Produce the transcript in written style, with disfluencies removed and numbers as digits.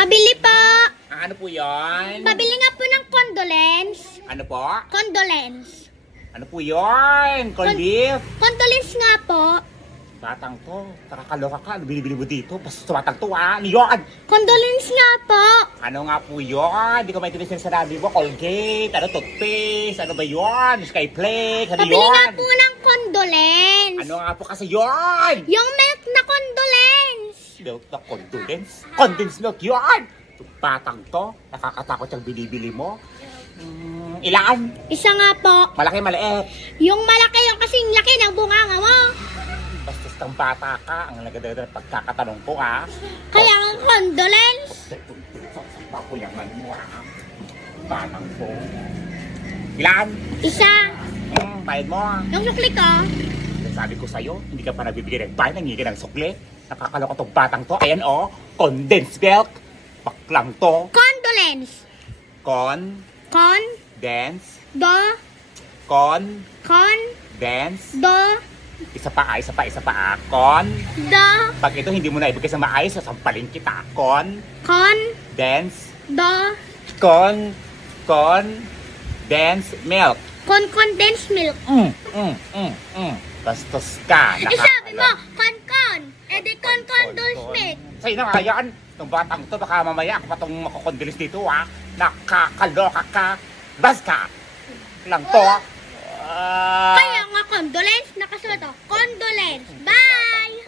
Pabili po. Ano po yon? Pabili nga po ng condolence. Ano po? Condolence. Ano po yon? Condif? Condolence nga po. Batang to, nakakaloka ka. Ano binibili mo dito? Basta batang to Ano yun? Condolence nga po. Ano nga po yun? Hindi ko maintindihan sa sinabi mo. Colgate, ano toothpaste, ano ba yun? Skyflakes, ano Pabili nga yun? po ng condolence. Ano nga po kasi yun? Yung milk na condolence. Milk na condensed? Condensed milk yun! Batang to, nakakatakot yung binibili mo. Ilan? Isa nga po. Malaki, maliit. Yung malaki, yung kasing laki ng bunganga mo. Bastos kang bata ka, ang nagdadala ng pagkakatanong ko Kaya ang condolence. Pakuyaman mo Batang to. Ilan? Isa. Bayad mo Yung sukli ko. Sabi ko sa'yo, hindi ka pa nabibigay ng bayad, nangingi ka ng sukli. Nakakaloka tong batang to. Ayan condensed milk. Baklang to. Condolence. Con. Dance. Do. Con. Do. Dance. Isa pa Con. Do. Pag ito hindi mo na ibigay sa maayos, sasampalin kita. Con. Dance. Do. Con. Dance. Milk. Condensed milk. Bastos ka. Eh sabi mo, con. Eh di condensed milk. Sa'yo na nga yan. Itong batang to, baka mamaya ako pa itong makukondilis dito Nakakaloka ka. Basta lang to. Kaya nga condolence, nakasulat Condolence. Bye!